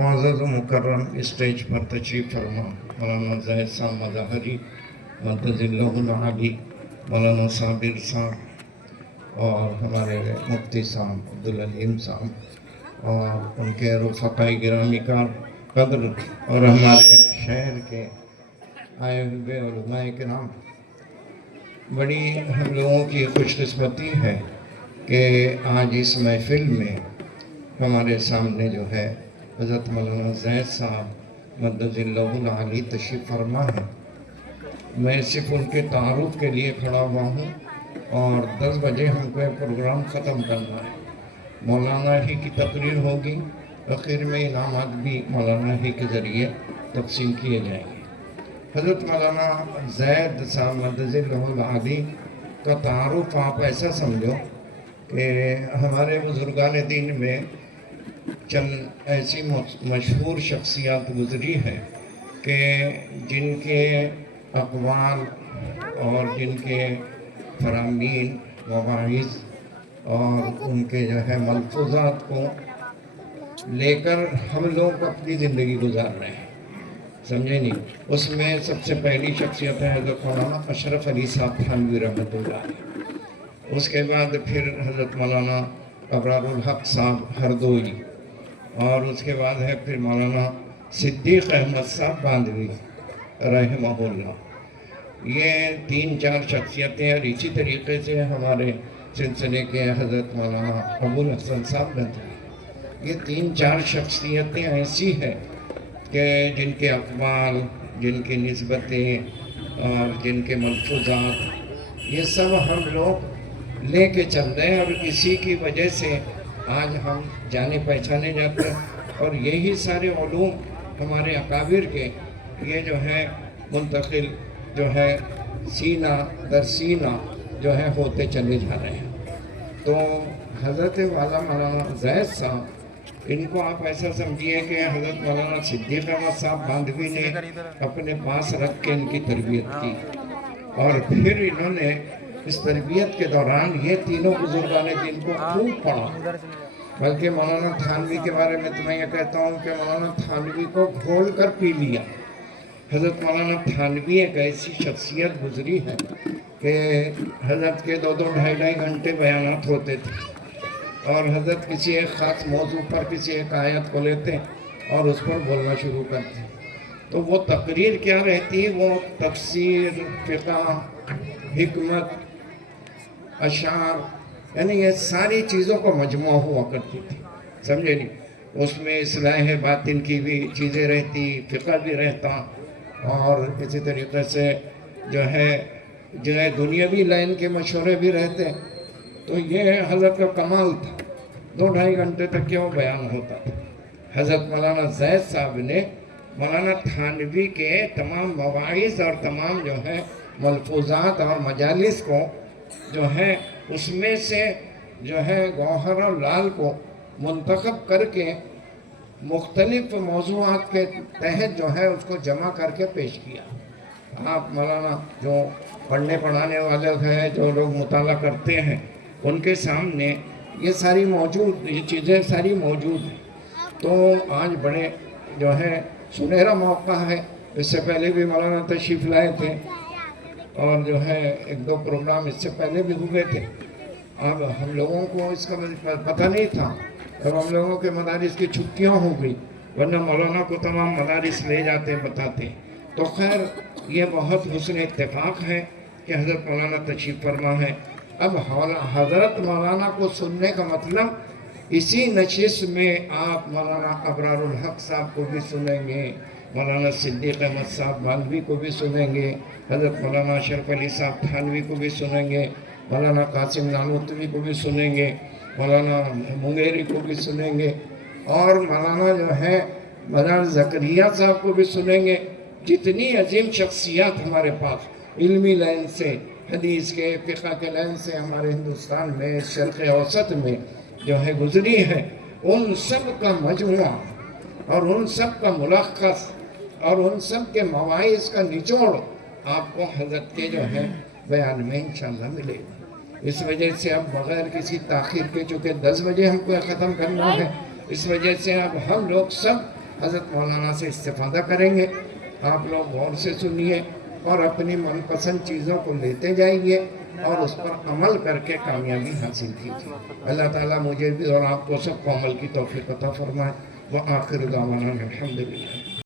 معزز و مکرم اسٹیج پر تشریف فرما مولانا زاہد صاحب مظہری مدد اللہ العالی، مولانا صابر صاحب اور ہمارے مفتی صاحب عبدالعلیم صاحب اور ان کے رفقاء گرامی کا قدر اور ہمارے شہر کے آئے ہوئے علماء کرام، بڑی ہم لوگوں کی خوش قسمتی ہے کہ آج اس محفل میں ہمارے سامنے جو ہے حضرت مولانا زاہد صاحب مدد اللہ العالی تشریف فرما ہے۔ میں صرف ان کے تعارف کے لیے کھڑا ہوا ہوں اور 10 بجے ہم کو پروگرام ختم کرنا ہے۔ مولانا ہی کی تقریر ہوگی، آخر میں انعامات بھی مولانا ہی کے ذریعے تقسیم کیے جائیں گے۔ حضرت مولانا زاہد صاحب مدد اللہ العالی کا تعارف آپ ایسا سمجھو کہ ہمارے بزرگان دین میں چند ایسی مشہور شخصیات گزری ہے کہ جن کے اقوال اور جن کے فرامین مواعظ اور ان کے جو ہے ملفوظات کو لے کر ہم لوگ اپنی زندگی گزار رہے ہیں، سمجھے نہیں۔ اس میں سب سے پہلی شخصیت ہے حضرت مولانا اشرف علی صاحب تھانوی رحمۃ اللہ علیہ، اس کے بعد پھر حضرت مولانا ابرار الحق صاحب ہردوئی، اور اس کے بعد ہے پھر مولانا صدیق احمد صاحب باندھوی رحمہ اللہ۔ یہ 3-4 شخصیتیں، اور اسی طریقے سے ہمارے سلسلے کے حضرت مولانا ابو الحسن صاحب ندوی۔ یہ 3-4 شخصیتیں ایسی ہیں کہ جن کے اقوال، جن کی نسبتیں اور جن کے ملفوظات، یہ سب ہم لوگ لے کے چل رہے ہیں، اور اسی کی وجہ سے آج ہم جانے پہچانے جاتے ہیں، اور یہی سارے علوم ہمارے اکابر کے یہ جو ہے منتقل جو ہے سینہ در سینہ جو ہے ہوتے چلے جا رہے ہیں۔ تو حضرت والا مولانا زاہد صاحب، ان کو آپ ایسا سمجھیے کہ حضرت مولانا صدیق احمد صاحب باندھوی نے اپنے پاس رکھ کے ان کی تربیت کی، اور پھر انہوں نے اس تربیت کے دوران یہ تینوں بزرگان دین کو خوب پڑھا۔ بلکہ مولانا تھانوی کے بارے میں تو میں یہ کہتا ہوں کہ مولانا تھانوی کو گھول کر پی لیا۔ حضرت مولانا تھانوی ایک ایسی شخصیت گزری ہے کہ حضرت کے 2-2 ڈھائی گھنٹے بیانات ہوتے تھے، اور حضرت کسی ایک خاص موضوع پر کسی ایک آیت کو لیتے اور اس پر بولنا شروع کرتے، تو وہ تقریر کیا رہتی، وہ تفسیر، فقہ، حکمت، اشعار، یعنی یہ ساری چیزوں کو مجموعہ ہوا کرتی تھی، سمجھے نہیں۔ اس میں اصلاح باطن کی بھی چیزیں رہتی، فقہ بھی رہتا، اور اسی طریقے سے جو ہے دنیاوی لائن کے مشورے بھی رہتے۔ تو یہ حضرت کا کمال تھا، 2-2.5 گھنٹے تک وہ بیان ہوتا تھا۔ حضرت مولانا زاہد صاحب نے مولانا تھانوی کے تمام مواعظ اور تمام جو ہے ملفوظات اور مجالس کو جو ہے اس میں سے جو ہے گوہر اور لال کو منتخب کر کے مختلف موضوعات کے تحت جو ہے اس کو جمع کر کے پیش کیا۔ آپ مولانا جو پڑھنے پڑھانے والے ہیں، جو لوگ مطالعہ کرتے ہیں، ان کے سامنے یہ ساری یہ چیزیں ساری موجود ہیں۔ تو آج بڑے جو ہے سنہرا موقع ہے۔ اس سے پہلے بھی مولانا تشریف لائے تھے، اور جو ہے 1-2 پروگرام اس سے پہلے بھی ہوئے تھے۔ اب ہم لوگوں کو اس کا پتہ نہیں تھا، اب ہم لوگوں کے مدارس کی چھٹیاں ہو گئی، ورنہ مولانا کو تمام مدارس لے جاتے بتاتے۔ تو خیر یہ بہت حسن اتفاق ہے کہ حضرت مولانا تشریف فرما ہے۔ اب حضرت مولانا کو سننے کا مطلب اسی نشست میں آپ مولانا ابرار الحق صاحب کو بھی سنیں گے، مولانا صدیق احمد صاحب باندھوی کو بھی سنیں گے، حضرت مولانا اشرف علی صاحب تھانوی کو بھی سنیں گے، مولانا قاسم نانوتوی کو بھی سنیں گے، مولانا منگیری کو بھی سنیں گے، اور مولانا جو ہے مولانا زکریا صاحب کو بھی سنیں گے۔ جتنی عظیم شخصیات ہمارے پاس علمی لائن سے، حدیث کے، فقہ کے لائن سے ہمارے ہندوستان میں، شرق اوسط میں جو ہے گزری ہے، ان سب کا مجموعہ اور ان سب کا ملخص اور ان سب کے مواعظ کا نچوڑ آپ کو حضرت کے جو ہے بیان میں انشاءاللہ ملے گا۔ اس وجہ سے اب بغیر کسی تاخیر کے، چونکہ 10 بجے ہم کو ختم کرنا ہے، اس وجہ سے اب ہم لوگ سب حضرت مولانا سے استفادہ کریں گے. آپ لوگ غور سے سنیے اور اپنی من پسند چیزوں کو لیتے جائیے اور اس پر عمل کر کے کامیابی حاصل کیجیے. اللہ تعالیٰ مجھے بھی اور آپ کو سب کو عمل کی توفیق عطا فرمائے. وآخر دعوانا الحمدللہ.